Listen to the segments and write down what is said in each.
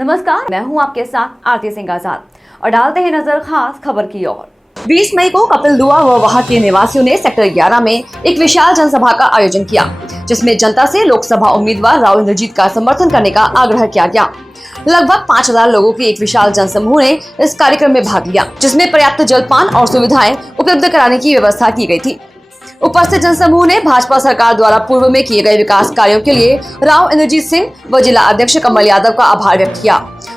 नमस्कार, मैं हूं आपके साथ आरती सिंह आजाद और डालते हैं नजर खास खबर की ओर। 20 मई को कपिल दुआ व वहां के निवासियों ने सेक्टर 11 में एक विशाल जनसभा का आयोजन किया, जिसमें जनता से लोकसभा उम्मीदवार राव इंद्रजीत का समर्थन करने का आग्रह किया गया। लगभग 5000 लोगों की एक विशाल जनसमूह ने इस कार्यक्रम में भाग लिया, जिसमें पर्याप्त जलपान और सुविधाएं उपलब्ध कराने की व्यवस्था की गई थी। उपस्थित जनसमूह ने भाजपा सरकार द्वारा पूर्व में किए गए विकास कार्यों के लिए राव इंद्रजीत सिंह व जिला अध्यक्ष कमल यादव का आभार व्यक्त किया।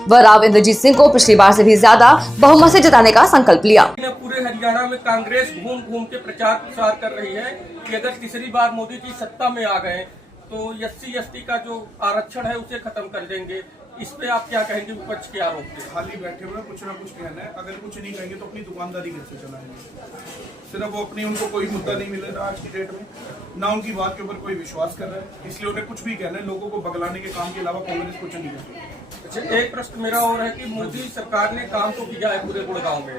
वह राव इंद्रजीत सिंह को पिछली बार से भी ज्यादा बहुमत से जिताने का संकल्प लिया। पूरे हरियाणा में कांग्रेस घूम घूम के प्रचार प्रसार कर रही है कि अगर तीसरी बार मोदी जी सत्ता में आ गए तो SC/ST का जो आरक्षण है उसे खत्म कर देंगे। इस पे आप क्या कहेंगे विपक्ष के आरोप पे? खाली बैठे हुए कुछ ना कुछ कहना है, अगर कुछ नहीं कहेंगे तो अपनी दुकानदारी कैसे चलाएंगे? सिर्फ वो अपनी, उनको कोई मुद्दा नहीं मिल रहा आज की डेट में, ना उनकी बात के ऊपर कोई विश्वास कर रहा है, इसलिए उन्हें कुछ भी कहना है। लोगों को बगलाने के काम के अलावा कांग्रेस कुछ नहीं करती। अच्छा, एक प्रश्न मेरा और है कि मोदी सरकार ने काम तो किया है पूरे गुड़गांव में,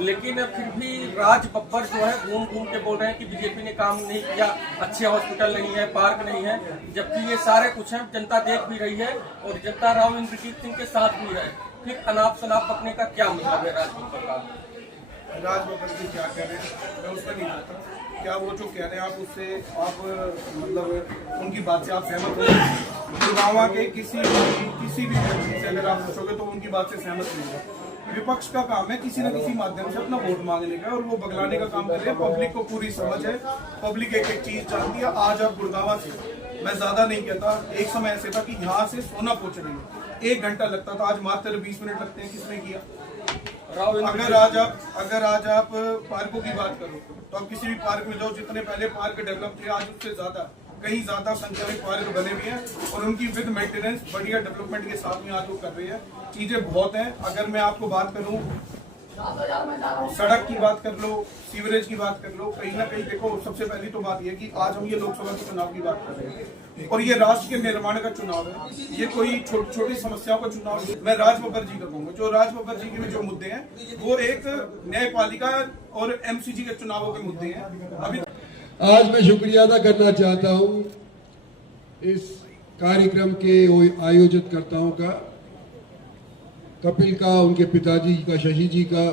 लेकिन फिर भी राज बब्बर जो है घूम घूम के बोल रहे हैं कि बीजेपी ने काम नहीं किया, अच्छे हॉस्पिटल नहीं है, पार्क नहीं है, जबकि ये सारे कुछ है, जनता देख भी रही है और जनता राव इंद्रजीत सिंह के साथ भी है। फिर अनाप शनाप पकने का क्या मतलब है राज बब्बर का? राज बब्बर जी क्या कह रहे हैं मैं उसमें नहीं जाता। क्या वो जो कह रहे हैं आप उससे आप मतलब उनकी बात से आप सहमत हो? गुड़गांव के किसी भी व्यक्ति से अगर आप पूछोगे तो उनकी बात से सहमत नहीं है। विपक्ष का काम है किसी न किसी माध्यम से अपना वोट मांगने का, और वो बगलाने का काम कर रहे हैं। पब्लिक को पूरी समझ है, पब्लिक एक एक चीज जानती है। आज आप गुड़गांव से, मैं ज्यादा नहीं कहता, एक समय ऐसे था कि यहाँ से सोना पहुंचने में 1 घंटा लगता था, आज मात्र 20 मिनट लगते हैं। किसने किया? अगर आज आप पार्कों की बात करो तो आप किसी भी पार्क में जाओ, जितने पहले पार्क डेवलप थे आज उससे ज्यादा, कहीं ज्यादा संख्या में पार्क बने हुए हैं और उनकी विद मेंटेनेंस बढ़िया डेवलपमेंट के साथ में आज वो कर रही है। चीजें बहुत हैं। अगर मैं आपको बात करूं, सड़क की बात कर लो, सीवरेज की बात कर लो, कहीं ना कहीं देखो, सबसे पहली तो बात यह कि आज हम ये लोकसभा के चुनाव की बात कर रहे हैं और ये राष्ट्र के निर्माण का चुनाव है। ये कोई छोटी समस्याओं का चुनाव नहीं। मैं राज बब्बर जी का कहूंगा, जो राज बब्बर जी के जो मुद्दे हैं वो एक न्यायपालिका और MCG के चुनावों के मुद्दे हैं। अभी आज मैं शुक्रिया अदा करना चाहता हूं इस कार्यक्रम के आयोजकर्ताओं का, कपिल का, उनके पिताजी का, शशि जी का,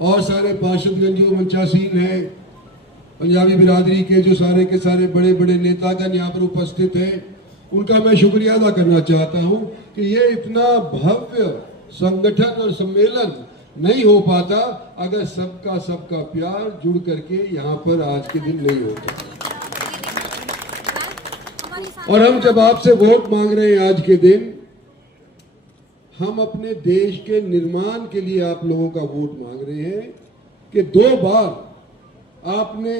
और सारे पार्षदगण जो मंचासीन हैं, पंजाबी बिरादरी के जो सारे के सारे बड़े बड़े नेतागण यहाँ पर उपस्थित हैं, उनका मैं शुक्रिया अदा करना चाहता हूँ कि ये इतना भव्य संगठन और सम्मेलन नहीं हो पाता अगर सबका प्यार जुड़ करके यहाँ पर आज के दिन नहीं होता। और हम जब आपसे वोट मांग रहे हैं आज के दिन, हम अपने देश के निर्माण के लिए आप लोगों का वोट मांग रहे हैं कि 2 बार आपने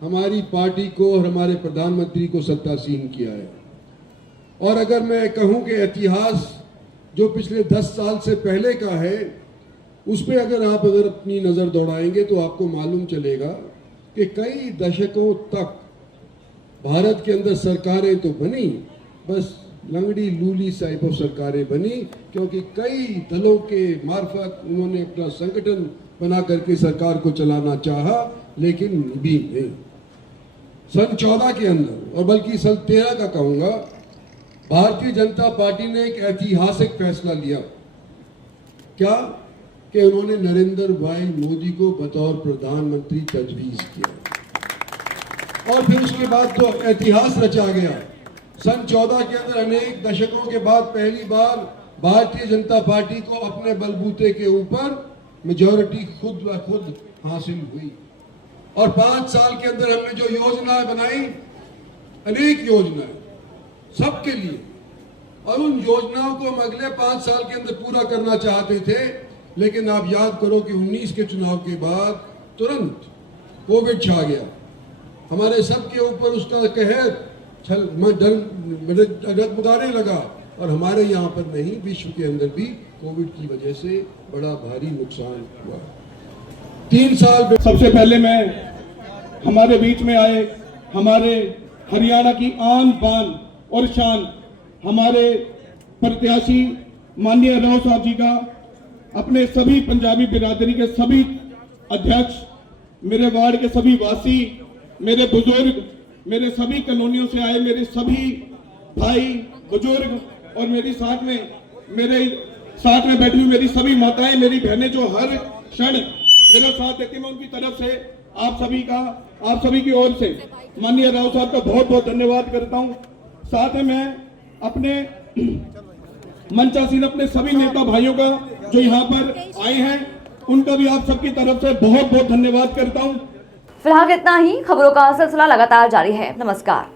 हमारी पार्टी को और हमारे प्रधानमंत्री को सत्तासीन किया है। और अगर मैं कहूं कि इतिहास जो पिछले 10 साल से पहले का है, उस पर अगर अपनी नजर दौड़ाएंगे तो आपको मालूम चलेगा कि कई दशकों तक भारत के अंदर सरकारें तो बनी, बस लंगड़ी लूली टाइप ऑफ सरकारें बनी, क्योंकि कई दलों के मार्फत उन्होंने अपना संगठन बना करके सरकार को चलाना चाहा, लेकिन भी नहीं। सन 14 के अंदर, और बल्कि सन 13 का कहूंगा, भारतीय जनता पार्टी ने एक ऐतिहासिक फैसला लिया। क्या? कि उन्होंने नरेंद्र भाई मोदी को बतौर प्रधानमंत्री तजवीज किया और फिर उसके बाद जो ऐतिहास रचा गया, सन 14 के अंदर अनेक दशकों के बाद पहली बार भारतीय जनता पार्टी को अपने बलबूते के ऊपर मेजॉरिटी खुद ब खुद हासिल हुई। और 5 साल के अंदर हमने जो योजनाएं बनाई, अनेक योजनाएं सबके लिए, और उन योजनाओं को हम अगले 5 साल के अंदर पूरा करना चाहते थे। लेकिन आप याद करो कि 19 के चुनाव के बाद तुरंत कोविड छा गया, हमारे सबके ऊपर उसका कहर डगमगाने लगा, और हमारे यहाँ पर नहीं, विश्व के अंदर भी कोविड की वजह से बड़ा भारी नुकसान हुआ। 3 साल सबसे पहले मैं हमारे बीच में आए हमारे हरियाणा की आन बान और शान, हमारे प्रत्याशी माननीय राव साहब जी का, अपने सभी पंजाबी बिरादरी के सभी अध्यक्ष, मेरे वार्ड के सभी वासी, मेरे बुजुर्ग, मेरे सभी कॉलोनियों से आए मेरे सभी भाई बुजुर्ग, और मेरी साथ में मेरे साथ में बैठी हुई मेरी सभी माताएं, मेरी बहनें जो हर क्षण मेरा साथ देती, मैं उनकी तरफ से आप सभी की ओर से माननीय राव साहब का बहुत बहुत धन्यवाद करता हूं। साथ में मैं अपने मंचासीन अपने सभी नेता भाइयों का जो यहाँ पर आए हैं उनका भी आप सबकी तरफ से बहुत बहुत धन्यवाद करता हूँ। फिलहाल इतना ही। खबरों का सिलसिला लगातार जारी है। नमस्कार।